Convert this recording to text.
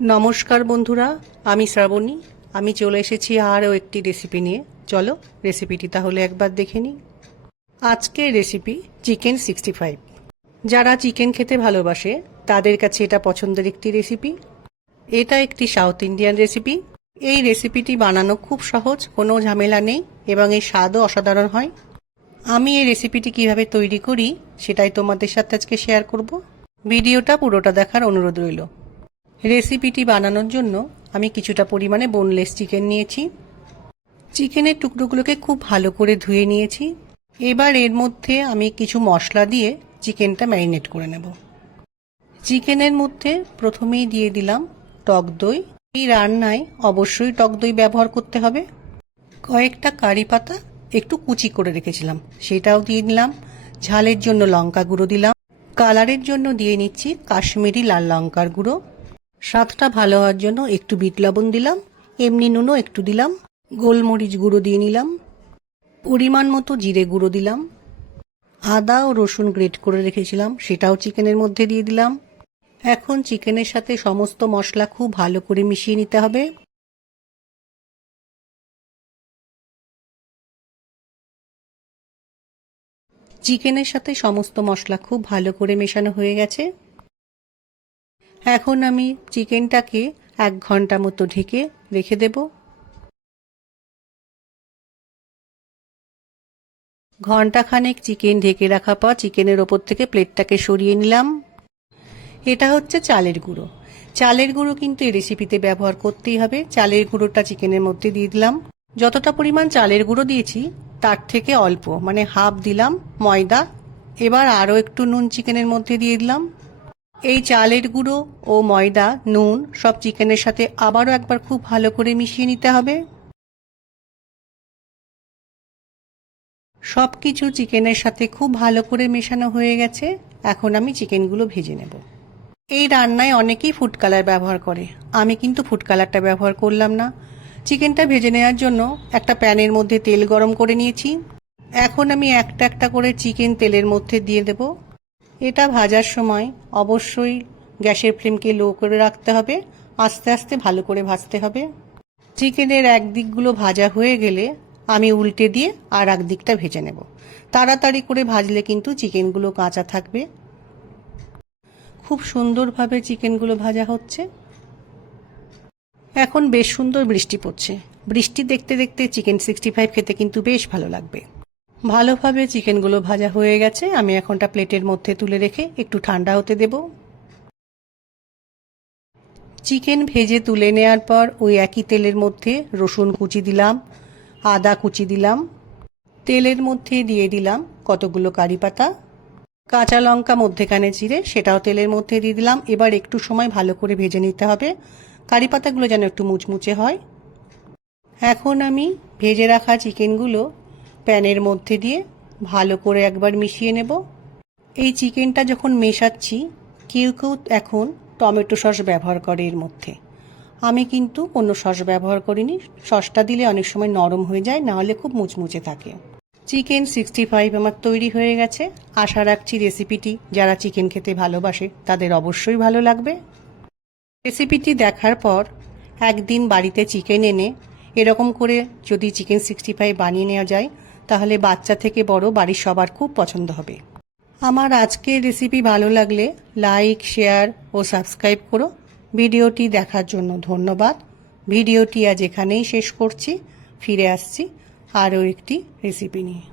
নমস্কার বন্ধুরা, আমি শ্রাবণী। আমি চলে এসেছি আরও একটি রেসিপি নিয়ে। চলো রেসিপিটি তাহলে একবার দেখে নিই। আজকের রেসিপি চিকেন 65। যারা চিকেন খেতে ভালোবাসে তাদের কাছে এটা পছন্দের একটি রেসিপি। এটা একটি সাউথ ইন্ডিয়ান রেসিপি। এই রেসিপিটি বানানো খুব সহজ, কোনো ঝামেলা নেই এবং এর স্বাদও অসাধারণ হয়। আমি এই রেসিপিটি কিভাবে তৈরি করি সেটাই তোমাদের সাথে আজকে শেয়ার করব। ভিডিওটা পুরোটা দেখার অনুরোধ রইল। রেসিপিটি বানানোর জন্য আমি কিছুটা পরিমাণে বোনলেস চিকেন নিয়েছি। চিকেনের টুকরোগুলোকে খুব ভালো করে ধুয়ে নিয়েছি। এবার এর মধ্যে আমি কিছু মশলা দিয়ে চিকেনটা ম্যারিনেট করে নেব। চিকেনের মধ্যে প্রথমেই দিয়ে দিলাম টক দই। এই রান্নায় অবশ্যই টক দই ব্যবহার করতে হবে। কয়েকটা কারি পাতা একটু কুচি করে রেখেছিলাম, সেটাও দিয়ে দিলাম। ঝালের জন্য লঙ্কা গুঁড়ো দিলাম। কালারের জন্য দিয়ে নিচ্ছি কাশ্মীরি লাল লঙ্কার গুঁড়ো। স্বাদটা ভালো হওয়ার জন্য একটু বিট লবণ দিলাম। এমনি নুনও একটু দিলাম। গোলমরিচ গুঁড়ো দিয়ে নিলাম। পরিমাণ মতো জিরে গুঁড়ো দিলাম। আদা ও রসুন গ্রেট করে রেখেছিলাম, সেটাও চিকেনের মধ্যে দিয়ে দিলাম। এখন চিকেনের সাথে সমস্ত মশলা খুব ভালো করে মিশিয়ে নিতে হবে। চিকেনের সাথে সমস্ত মশলা খুব ভালো করে মেশানো হয়ে গেছে। এখন আমি চিকেনটাকে 1 ঘন্টা মতো ঢেকে রেখে দেব। ঘন্টাখানেক চিকেন ঢেকে রাখার পর চিকেনের ওপর থেকে প্লেটটাকে সরিয়ে নিলাম। এটা হচ্ছে চালের গুঁড়ো। চালের গুঁড়ো কিন্তু এই রেসিপিতে ব্যবহার করতেই হবে। চালের গুঁড়োটা চিকেনের মধ্যে দিয়ে দিলাম। যতটা পরিমাণ চালের গুঁড়ো দিয়েছি তার থেকে অল্প, মানে হাফ দিলাম ময়দা। এবার আরও একটু নুন চিকেনের মধ্যে দিয়ে দিলাম। এই চালের গুঁড়ো ও ময়দা, নুন সব চিকেনের সাথে আবারও একবার খুব ভালো করে মিশিয়ে নিতে হবে। সব কিছু চিকেনের সাথে খুব ভালো করে মেশানো হয়ে গেছে। এখন আমি চিকেনগুলো ভেজে নেব। এই রান্নায় অনেকেই ফুড কালার ব্যবহার করে, আমি কিন্তু ফুড কালারটা ব্যবহার করলাম না। চিকেনটা ভেজে নেওয়ার জন্য একটা প্যানের মধ্যে তেল গরম করে নিয়েছি। এখন আমি একটা একটা করে চিকেন তেলের মধ্যে দিয়ে দেব। এটা ভাজার সময় অবশ্যই গ্যাসের ফ্লেমকে লো করে রাখতে হবে। আস্তে আস্তে ভালো করে ভাজতে হবে। চিকেনের এক দিকগুলো ভাজা হয়ে গেলে আমি উল্টে দিয়ে আর এক দিকটা ভেজে নেব। তাড়াতাড়ি করে ভাজলে কিন্তু চিকেনগুলো কাঁচা থাকবে। খুব সুন্দরভাবে চিকেনগুলো ভাজা হচ্ছে। এখন বেশ সুন্দর বৃষ্টি পড়ছে। বৃষ্টি দেখতে দেখতে চিকেন 65 খেতে কিন্তু বেশ ভালো লাগবে। ভালোভাবে চিকেনগুলো ভাজা হয়ে গেছে। আমি এখনটা প্লেটের মধ্যে তুলে রেখে একটু ঠান্ডা হতে দেব। চিকেন ভেজে তুলে নেওয়ার পর ওই একই তেলের মধ্যে রসুন কুচি দিলাম, আদা কুচি দিলাম। তেলের মধ্যে দিয়ে দিলাম কতগুলো কারি পাতা, কাঁচা লঙ্কা মধ্যেখানে চিড়ে সেটাও তেলের মধ্যে দিয়ে দিলাম। এবার একটু সময় ভালো করে ভেজে নিতে হবে, কারি পাতাগুলো যেন একটু মুচমুচে হয়। এখন আমি ভেজে রাখা চিকেনগুলো প্যানের মধ্যে দিয়ে ভালো করে একবার মিশিয়ে নেব। এই চিকেনটা যখন মেশাচ্ছি, কেউ কেউ এখন টমেটো সস ব্যবহার করে এর মধ্যে। আমি কিন্তু কোনো সস ব্যবহার করিনি। সসটা দিলে অনেক সময় নরম হয়ে যায়, নাহলে খুব মুচমুচে থাকে। চিকেন 65 আমার তৈরি হয়ে গেছে। আশা রাখছি রেসিপিটি যারা চিকেন খেতে ভালোবাসে তাদের অবশ্যই ভালো লাগবে। রেসিপিটি দেখার পর একদিন বাড়িতে চিকেন এনে এরকম করে যদি চিকেন 65 বানিয়ে নেওয়া যায়, তাহলে বাচ্চা থেকে বড় বাড়ির সবার খুব পছন্দ হবে। আমার আজকের রেসিপি ভালো লাগলে লাইক, শেয়ার ও সাবস্ক্রাইব করো। ভিডিওটি দেখার জন্য ধন্যবাদ। ভিডিওটি আজ এখানেই শেষ করছি। ফিরে আসছি আরও একটি রেসিপি নিয়ে।